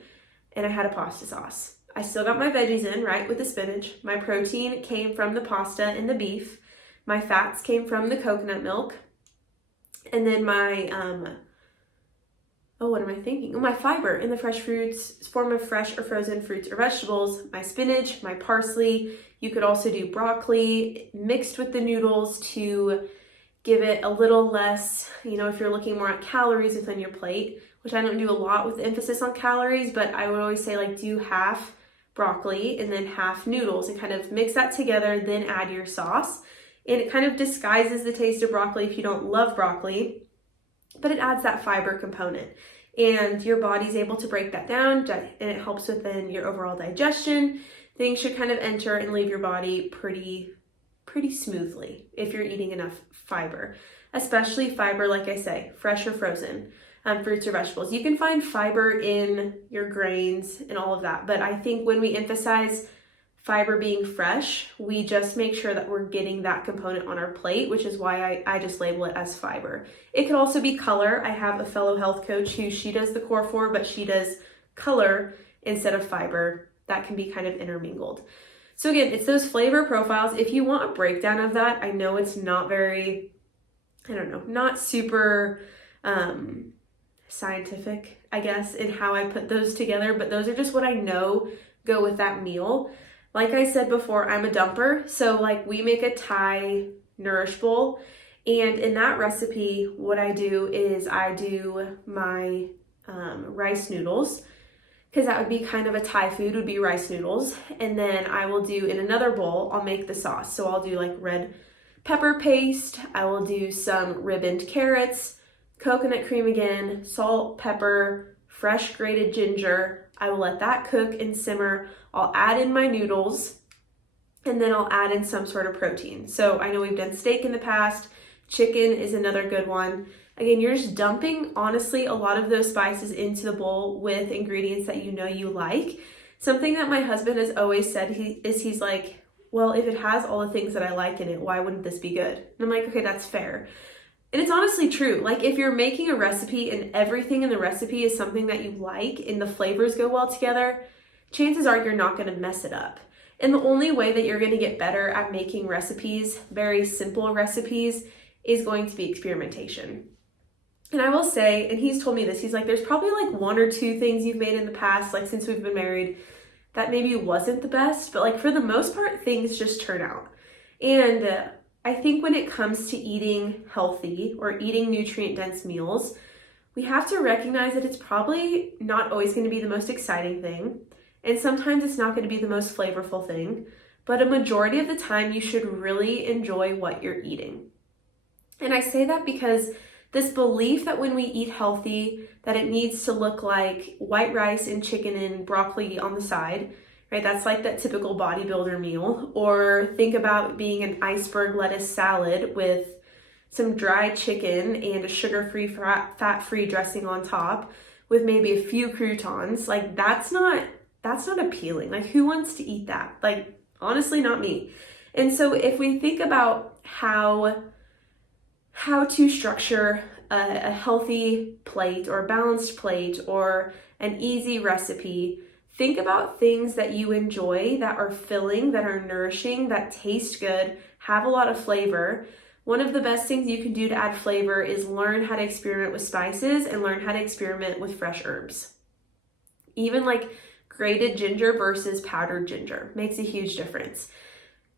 and I had a pasta sauce. I still got my veggies in, right, with the spinach. My protein came from the pasta and the beef. My fats came from the coconut milk. And then my what am I thinking? Oh, my fiber in the fresh fruits, form of fresh or frozen fruits or vegetables, my spinach, my parsley. You could also do broccoli mixed with the noodles to give it a little less, if you're looking more at calories within your plate, which I don't do a lot with emphasis on calories, but I would always say like do half broccoli and then half noodles and kind of mix that together, then add your sauce. And it kind of disguises the taste of broccoli if you don't love broccoli, but it adds that fiber component. And your body's able to break that down, and it helps within your overall digestion. Things should kind of enter and leave your body pretty smoothly if you're eating enough fiber, especially fiber, like I say, fresh or frozen fruits or vegetables. You can find fiber in your grains and all of that, but I think when we emphasize fiber being fresh, we just make sure that we're getting that component on our plate, which is why I just label it as fiber. It could also be color. I have a fellow health coach who she does the core four, but she does color instead of fiber. That can be kind of intermingled. So again, it's those flavor profiles. If you want a breakdown of that, I know it's not very, not super scientific, I guess, in how I put those together, but those are just what I know go with that meal. Like I said before, I'm a dumper. So like we make a Thai Nourish bowl. And in that recipe, what I do is I do my rice noodles, because that would be kind of a Thai food, would be rice noodles. And then I will do in another bowl, I'll make the sauce. So I'll do like red pepper paste. I will do some ribboned carrots, coconut cream again, salt, pepper, fresh grated ginger. I will let that cook and simmer. I'll add in my noodles, and then I'll add in some sort of protein. So I know we've done steak in the past. Chicken is another good one. Again, you're just dumping, honestly, a lot of those spices into the bowl with ingredients that you know you like. Something that my husband has always said, he's like, well, if it has all the things that I like in it, why wouldn't this be good? And I'm like, okay, that's fair. And it's honestly true. Like if you're making a recipe and everything in the recipe is something that you like and the flavors go well together, chances are you're not going to mess it up. And the only way that you're going to get better at making recipes, very simple recipes, is going to be experimentation. And I will say, and he's told me this, he's like, there's probably like one or two things you've made in the past, like since we've been married, that maybe wasn't the best, but like for the most part, things just turn out. And I think when it comes to eating healthy or eating nutrient-dense meals, we have to recognize that it's probably not always going to be the most exciting thing. And sometimes it's not going to be the most flavorful thing, but a majority of the time you should really enjoy what you're eating. And I say that because this belief that when we eat healthy, that it needs to look like white rice and chicken and broccoli on the side, right? That's like that typical bodybuilder meal. Or think about being an iceberg lettuce salad with some dried chicken and a sugar-free, fat-free dressing on top with maybe a few croutons. Like that's not appealing. Like who wants to eat that? Like honestly, not me. And so if we think about how to structure a healthy plate or a balanced plate or an easy recipe, think about things that you enjoy, that are filling, that are nourishing, that taste good, have a lot of flavor. One of the best things you can do to add flavor is learn how to experiment with spices and learn how to experiment with fresh herbs. Even like grated ginger versus powdered ginger makes a huge difference.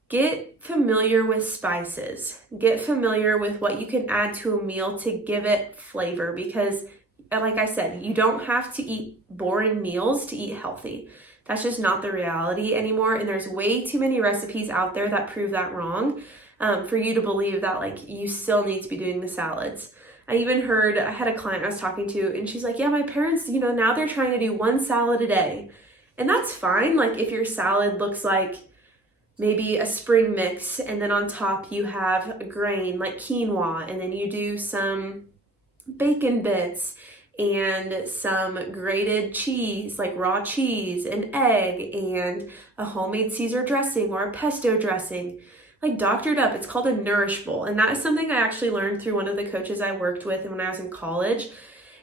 Get familiar with spices. Get familiar with what you can add to a meal to give it flavor, because like I said, you don't have to eat boring meals to eat healthy. That's just not the reality anymore. And there's way too many recipes out there that prove that wrong for you to believe that like you still need to be doing the salads. I had a client I was talking to and she's like, yeah, my parents, now they're trying to do one salad a day. And that's fine. Like if your salad looks like maybe a spring mix, and then on top you have a grain like quinoa, and then you do some bacon bits and some grated cheese, like raw cheese, an egg, and a homemade Caesar dressing or a pesto dressing, like doctored up. It's called a Nourish bowl. And that is something I actually learned through one of the coaches I worked with when I was in college.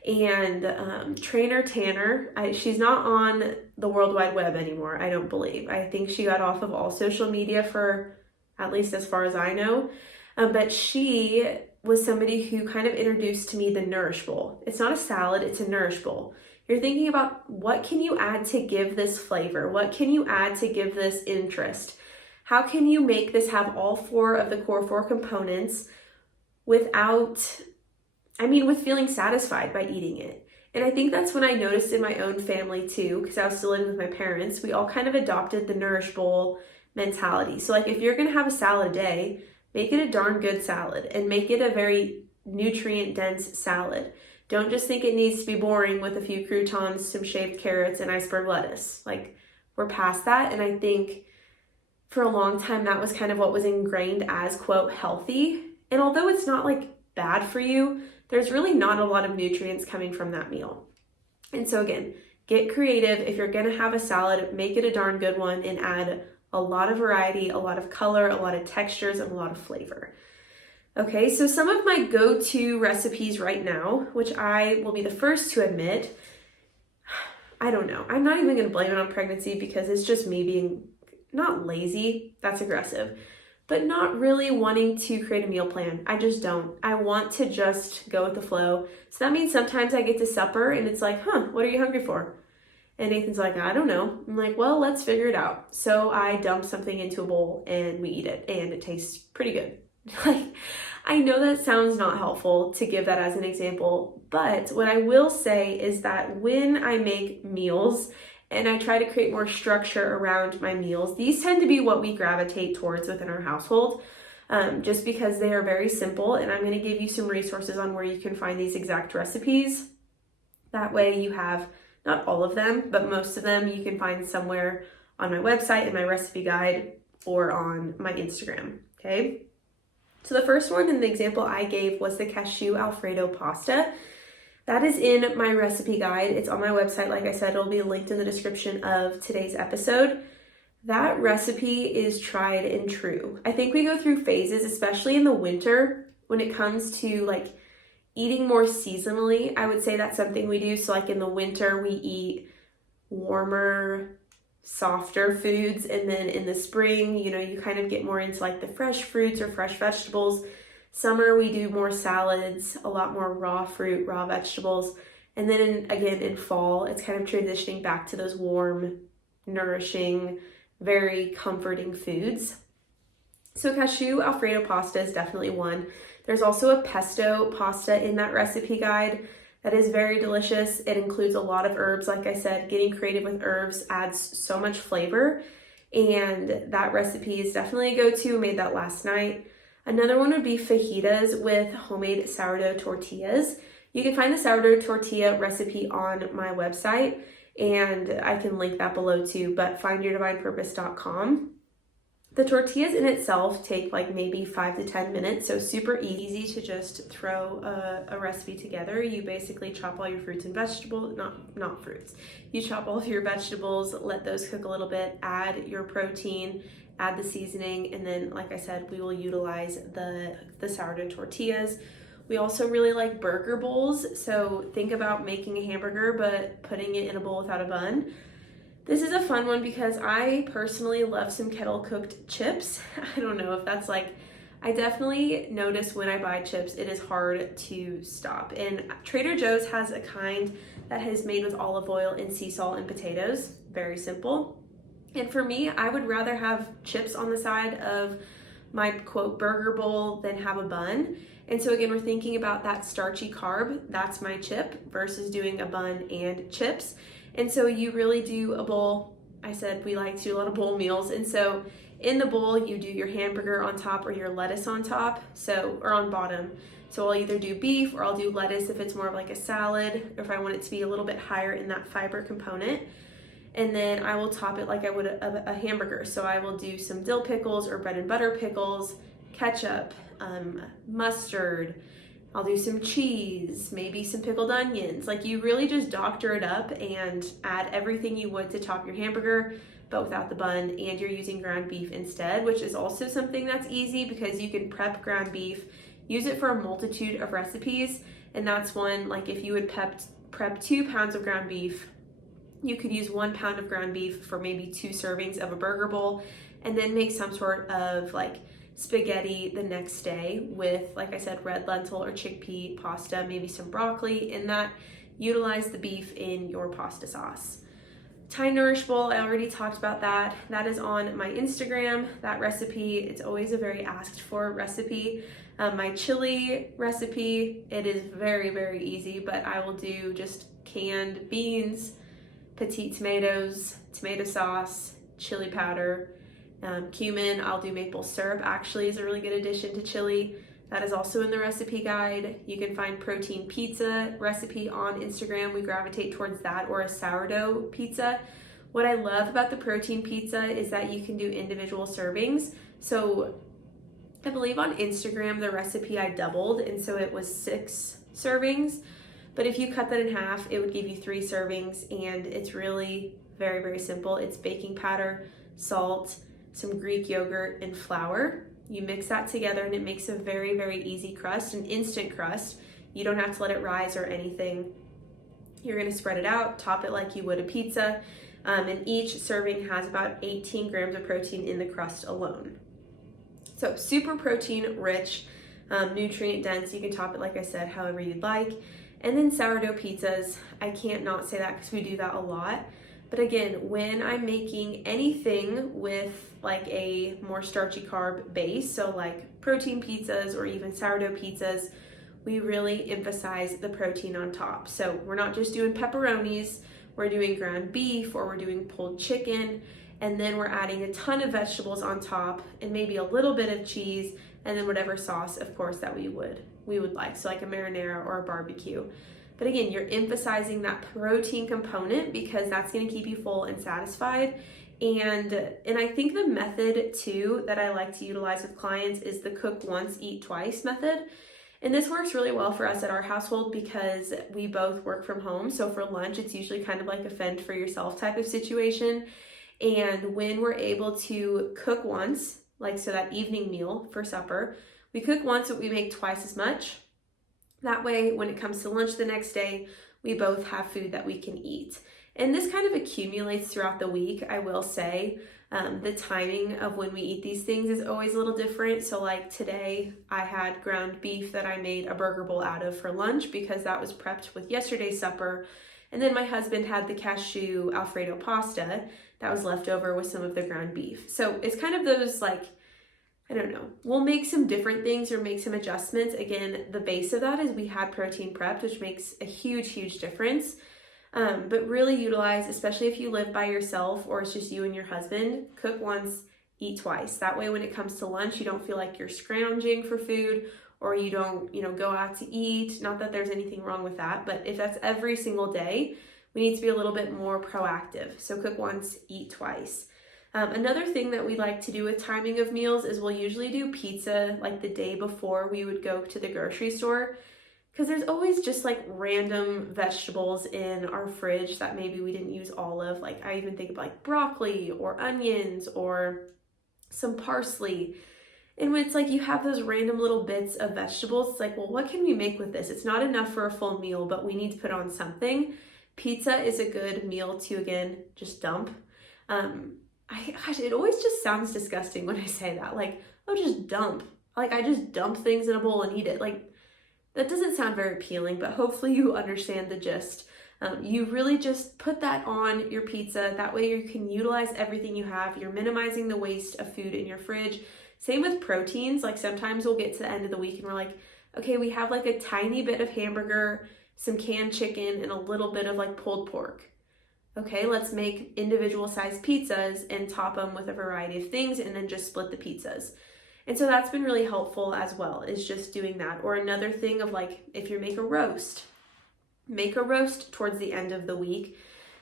And trainer Tanner, she's not on the World Wide Web anymore, I don't believe. I think she got off of all social media for at least as far as I know. But she was somebody who kind of introduced to me the Nourish Bowl. It's not a salad, it's a Nourish Bowl. You're thinking about what can you add to give this flavor? What can you add to give this interest? How can you make this have all 4 of the core 4 components with feeling satisfied by eating it? And I think that's when I noticed in my own family too, because I was still living with my parents, we all kind of adopted the Nourish Bowl mentality. So like if you're gonna have a salad a day, make it a darn good salad and make it a very nutrient dense salad. Don't just think it needs to be boring with a few croutons, some shaved carrots, and iceberg lettuce. Like, we're past that. And I think for a long time, that was kind of what was ingrained as, quote, healthy. And although it's not like bad for you, there's really not a lot of nutrients coming from that meal. And so again, get creative. If you're gonna have a salad, make it a darn good one and add a lot of variety, a lot of color, a lot of textures, and a lot of flavor. Okay, so some of my go-to recipes right now, which I will be the first to admit, I don't know. I'm not even gonna blame it on pregnancy because it's just me being not lazy, that's aggressive, but not really wanting to create a meal plan. I just don't. I want to just go with the flow. So that means sometimes I get to supper and it's like, what are you hungry for? And Nathan's like, I don't know. I'm like, well, let's figure it out. So I dump something into a bowl and we eat it and it tastes pretty good. Like, I know that sounds not helpful to give that as an example, but what I will say is that when I make meals and I try to create more structure around my meals, these tend to be what we gravitate towards within our household, just because they are very simple. And I'm going to give you some resources on where you can find these exact recipes. That way you have not all of them, but most of them you can find somewhere on my website in my recipe guide or on my Instagram, okay? So the first one in the example I gave was the cashew Alfredo pasta. That is in my recipe guide. It's on my website. Like I said, it'll be linked in the description of today's episode. That recipe is tried and true. I think we go through phases, especially in the winter, when it comes to like eating more seasonally. I would say that's something we do. So like in the winter, we eat warmer, softer foods, and then in the spring, you kind of get more into like the fresh fruits or fresh vegetables. Summer, we do more salads, a lot more raw fruit, raw vegetables. And then in fall, it's kind of transitioning back to those warm, nourishing, very comforting foods. So cashew Alfredo pasta is definitely one. There's also a pesto pasta in that recipe guide that is very delicious. It includes a lot of herbs. Like I said, getting creative with herbs adds so much flavor. And that recipe is definitely a go-to. Made that last night. Another one would be fajitas with homemade sourdough tortillas. You can find the sourdough tortilla recipe on my website, and I can link that below too, but findyourdivinepurpose.com. The tortillas in itself take like maybe 5 to 10 minutes, so super easy to just throw a recipe together. You basically chop all your fruits and vegetables, not fruits. You chop all of your vegetables, let those cook a little bit, add your protein, add the seasoning, and then, like I said, we will utilize the sourdough tortillas. We also really like burger bowls, so think about making a hamburger but putting it in a bowl without a bun. This is a fun one because I personally love some kettle cooked chips. I don't know if that's like, I definitely notice when I buy chips, it is hard to stop. And Trader Joe's has a kind that is made with olive oil and sea salt and potatoes. Very simple. And for me, I would rather have chips on the side of my quote burger bowl than have a bun. And so again, we're thinking about that starchy carb. That's my chip versus doing a bun and chips. And so you really do a bowl. I said we like to do a lot of bowl meals. And so in the bowl, you do your hamburger on top or your lettuce on top, or on bottom. So I'll either do beef or I'll do lettuce if it's more of like a salad, or if I want it to be a little bit higher in that fiber component. And then I will top it like I would a hamburger. So I will do some dill pickles or bread and butter pickles, ketchup, mustard. I'll do some cheese, maybe some pickled onions. Like, you really just doctor it up and add everything you would to top your hamburger, but without the bun, and you're using ground beef instead, which is also something that's easy because you can prep ground beef, use it for a multitude of recipes. And that's one, like if you would prep 2 pounds of ground beef, you could use 1 pound of ground beef for maybe 2 servings of a burger bowl, and then make some sort of like spaghetti the next day with, like I said, red lentil or chickpea pasta, maybe some broccoli in that. Utilize the beef in your pasta sauce. Thai Nourish Bowl, I already talked about that. That is on my Instagram, that recipe. It's always a very asked for recipe. My chili recipe, it is very, very easy, but I will do just canned beans, petite tomatoes, tomato sauce, chili powder, cumin. I'll do maple syrup, actually is a really good addition to chili. That is also in the recipe guide. You can find protein pizza recipe on Instagram. We gravitate towards that, or a sourdough pizza. What I love about the protein pizza is that you can do individual servings. So I believe on Instagram, the recipe I doubled, and so it was 6 servings. But if you cut that in half, it would give you 3 servings, and it's really very, very simple. It's baking powder, salt, some Greek yogurt, and flour. You mix that together and it makes a very, very easy crust, an instant crust. You don't have to let it rise or anything. You're gonna spread it out, top it like you would a pizza, and each serving has about 18 grams of protein in the crust alone. So super protein rich, nutrient dense. You can top it, like I said, however you'd like. And then sourdough pizzas, I can't not say that because we do that a lot. But again, when I'm making anything with like a more starchy carb base, so like protein pizzas or even sourdough pizzas, we really emphasize the protein on top. So we're not just doing pepperonis, we're doing ground beef, or we're doing pulled chicken, and then we're adding a ton of vegetables on top and maybe a little bit of cheese, and then whatever sauce, of course, that we would like. So like a marinara or a barbecue. But again, you're emphasizing that protein component because that's going to keep you full and satisfied. And I think the method too that I like to utilize with clients is the cook once, eat twice method. And this works really well for us at our household because we both work from home. So for lunch, it's usually kind of like a fend for yourself type of situation. And when we're able to cook once, like so that evening meal for supper, we cook once, but we make twice as much. That way, when it comes to lunch the next day, we both have food that we can eat. And this kind of accumulates throughout the week, I will say. The timing of when we eat these things is always a little different. So like today, I had ground beef that I made a burger bowl out of for lunch because that was prepped with yesterday's supper. And then my husband had the cashew Alfredo pasta that was left over with some of the ground beef. So it's kind of those like, I don't know, we'll make some different things or make some adjustments. Again, the base of that is we had protein prepped, which makes a huge, huge difference. But really utilize, especially if you live by yourself or it's just you and your husband, cook once, eat twice. That way, when it comes to lunch, you don't feel like you're scrounging for food or you don't, go out to eat. Not that there's anything wrong with that, but if that's every single day, we need to be a little bit more proactive. So cook once, eat twice. Another thing that we like to do with timing of meals is we'll usually do pizza like the day before we would go to the grocery store because there's always just like random vegetables in our fridge that maybe we didn't use all of. Like I even think of like broccoli or onions or some parsley. And when it's like you have those random little bits of vegetables, it's like, well, what can we make with this? It's not enough for a full meal, but we need to put on something. Pizza is a good meal to, again, just dump. It always just sounds disgusting when I say that. Like, oh, just dump. Like, I just dump things in a bowl and eat it. Like, that doesn't sound very appealing, but hopefully you understand the gist. You really just put that on your pizza. That way you can utilize everything you have. You're minimizing the waste of food in your fridge. Same with proteins. Like, sometimes we'll get to the end of the week and we're like, okay, we have like a tiny bit of hamburger, some canned chicken, and a little bit of like pulled pork. Okay, let's make individual sized pizzas and top them with a variety of things and then just split the pizzas. And so that's been really helpful as well, is just doing that. Or another thing of like, if you make a roast towards the end of the week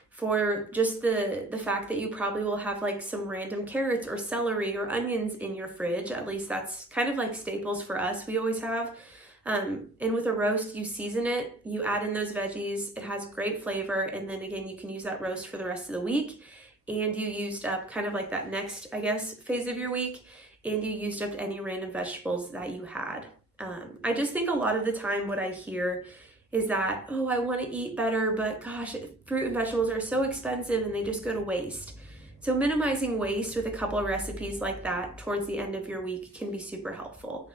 for just the fact that you probably will have like some random carrots or celery or onions in your fridge. At least that's kind of like staples for us. We always have. And with a roast, you season it, you add in those veggies, it has great flavor, and then again, you can use that roast for the rest of the week, and you used up kind of like that next, I guess, phase of your week, and you used up any random vegetables that you had. I just think a lot of the time what I hear is that, oh, I want to eat better, but gosh, fruit and vegetables are so expensive and they just go to waste. So minimizing waste with a couple of recipes like that towards the end of your week can be super helpful.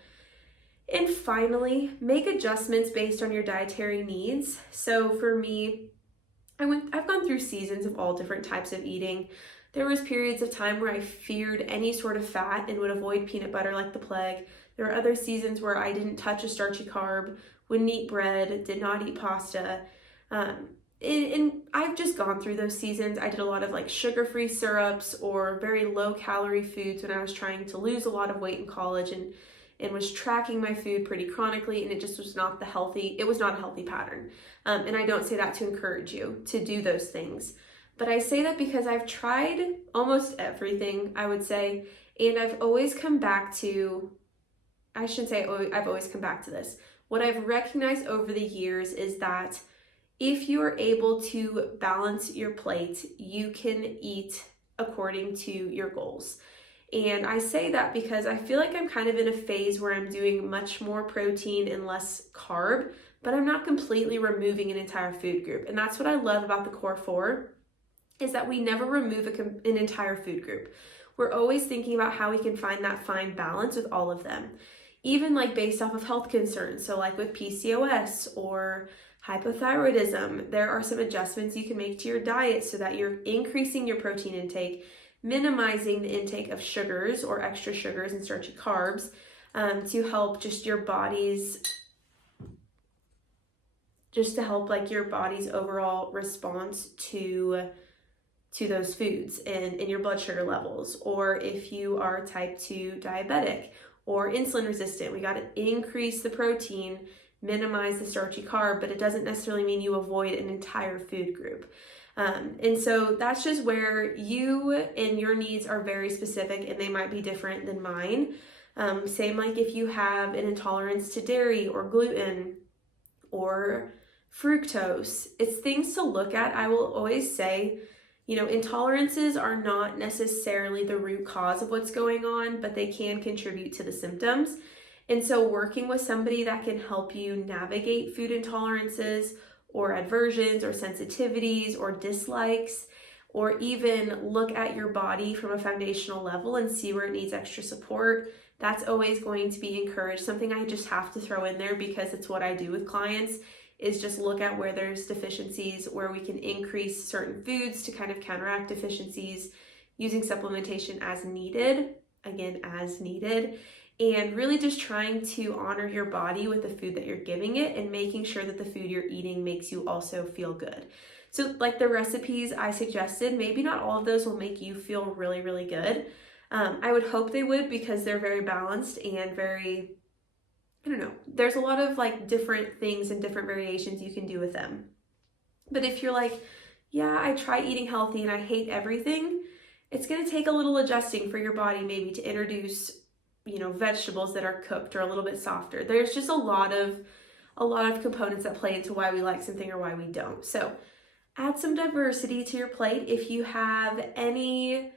And finally, make adjustments based on your dietary needs. So for me, I've gone through seasons of all different types of eating. There was periods of time where I feared any sort of fat and would avoid peanut butter like the plague. There were other seasons where I didn't touch a starchy carb, wouldn't eat bread, did not eat pasta. And I've just gone through those seasons. I did a lot of like sugar-free syrups or very low-calorie foods when I was trying to lose a lot of weight in college and was tracking my food pretty chronically, and it just was not a healthy pattern. And I don't say that to encourage you to do those things. But I say that because I've tried almost everything, I would say, and I've always come back to, I shouldn't say I've always come back to this. What I've recognized over the years is that if you are able to balance your plate, you can eat according to your goals. And I say that because I feel like I'm kind of in a phase where I'm doing much more protein and less carb, but I'm not completely removing an entire food group. And that's what I love about the Core 4, is that we never remove an entire food group. We're always thinking about how we can find that fine balance with all of them, even like based off of health concerns. So like with PCOS or hypothyroidism, there are some adjustments you can make to your diet so that you're increasing your protein intake, minimizing the intake of sugars or extra sugars and starchy carbs to help just your body's overall response to those foods and your blood sugar levels. Or if you are type 2 diabetic or insulin resistant, we got to increase the protein, minimize the starchy carb, but it doesn't necessarily mean you avoid an entire food group. And so that's just where you and your needs are very specific, and they might be different than mine. Same like if you have an intolerance to dairy or gluten or fructose, it's things to look at. I will always say, intolerances are not necessarily the root cause of what's going on, but they can contribute to the symptoms. And so working with somebody that can help you navigate food intolerances or aversions or sensitivities or dislikes, or even look at your body from a foundational level and see where it needs extra support, that's always going to be encouraged. Something I just have to throw in there because it's what I do with clients, is just look at where there's deficiencies, where we can increase certain foods to kind of counteract deficiencies using supplementation as needed, and really just trying to honor your body with the food that you're giving it and making sure that the food you're eating makes you also feel good. So like the recipes I suggested, maybe not all of those will make you feel really, really good. I would hope they would, because they're very balanced and very, there's a lot of like different things and different variations you can do with them. But if you're like, yeah, I try eating healthy and I hate everything, it's going to take a little adjusting for your body maybe to introduce vegetables that are cooked or a little bit softer. There's just a lot of components that play into why we like something or why we don't. So add some diversity to your plate. If you have any,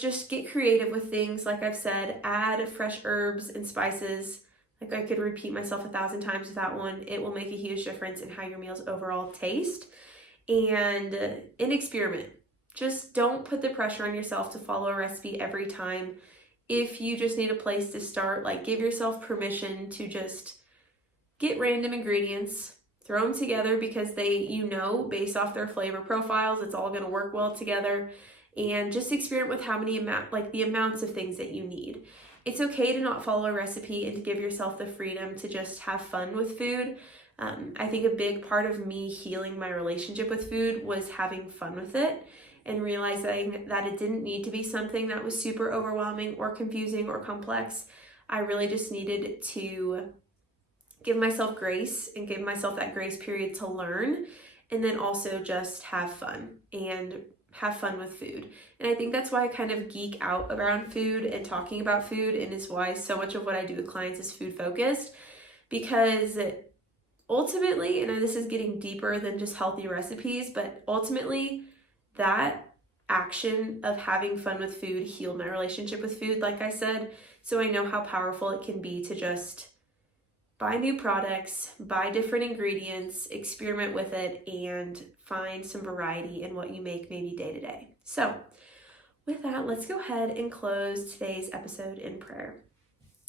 just get creative with things. Like I've said, add fresh herbs and spices. Like I could repeat myself 1,000 times with that one. It will make a huge difference in how your meals overall taste. And experiment. Just don't put the pressure on yourself to follow a recipe every time. If you just need a place to start, like give yourself permission to just get random ingredients, throw them together because based off their flavor profiles, it's all going to work well together, and just experiment with the amounts of things that you need. It's okay to not follow a recipe and to give yourself the freedom to just have fun with food. I think a big part of me healing my relationship with food was having fun with it and realizing that it didn't need to be something that was super overwhelming or confusing or complex. I really just needed to give myself grace and give myself that grace period to learn, and then also just have fun with food. And I think that's why I kind of geek out around food and talking about food, and is why so much of what I do with clients is food focused, because ultimately, and this is getting deeper than just healthy recipes, but ultimately that action of having fun with food healed my relationship with food, like I said. So I know how powerful it can be to just buy new products, buy different ingredients, experiment with it, and find some variety in what you make maybe day to day. So with that, let's go ahead and close today's episode in prayer.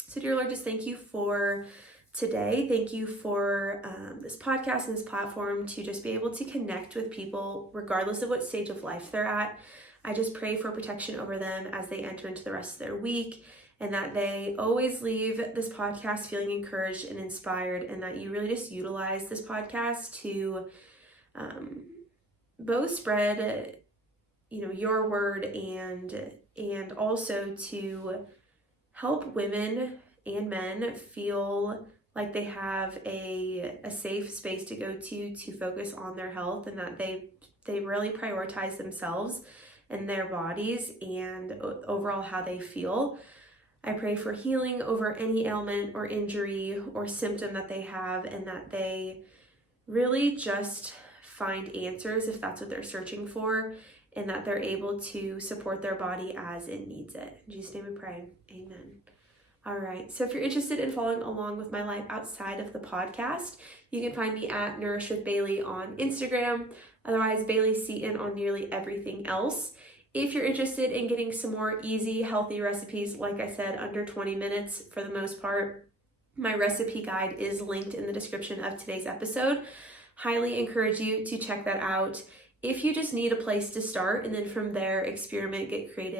So dear Lord, just thank you for today. Thank you for this podcast and this platform to just be able to connect with people regardless of what stage of life they're at. I just pray for protection over them as they enter into the rest of their week, and that they always leave this podcast feeling encouraged and inspired, and that you really just utilize this podcast to both spread your word and also to help women and men feel like they have a safe space to go to focus on their health, and that they really prioritize themselves and their bodies and overall how they feel. I pray for healing over any ailment or injury or symptom that they have, and that they really just find answers if that's what they're searching for, and that they're able to support their body as it needs it. In Jesus' name we pray, amen. All right, so if you're interested in following along with my life outside of the podcast, you can find me at Nourish with Bailey on Instagram, otherwise Bailey Seaton on nearly everything else. If you're interested in getting some more easy, healthy recipes, like I said, under 20 minutes for the most part, my recipe guide is linked in the description of today's episode. Highly encourage you to check that out if you just need a place to start, and then from there experiment, get creative.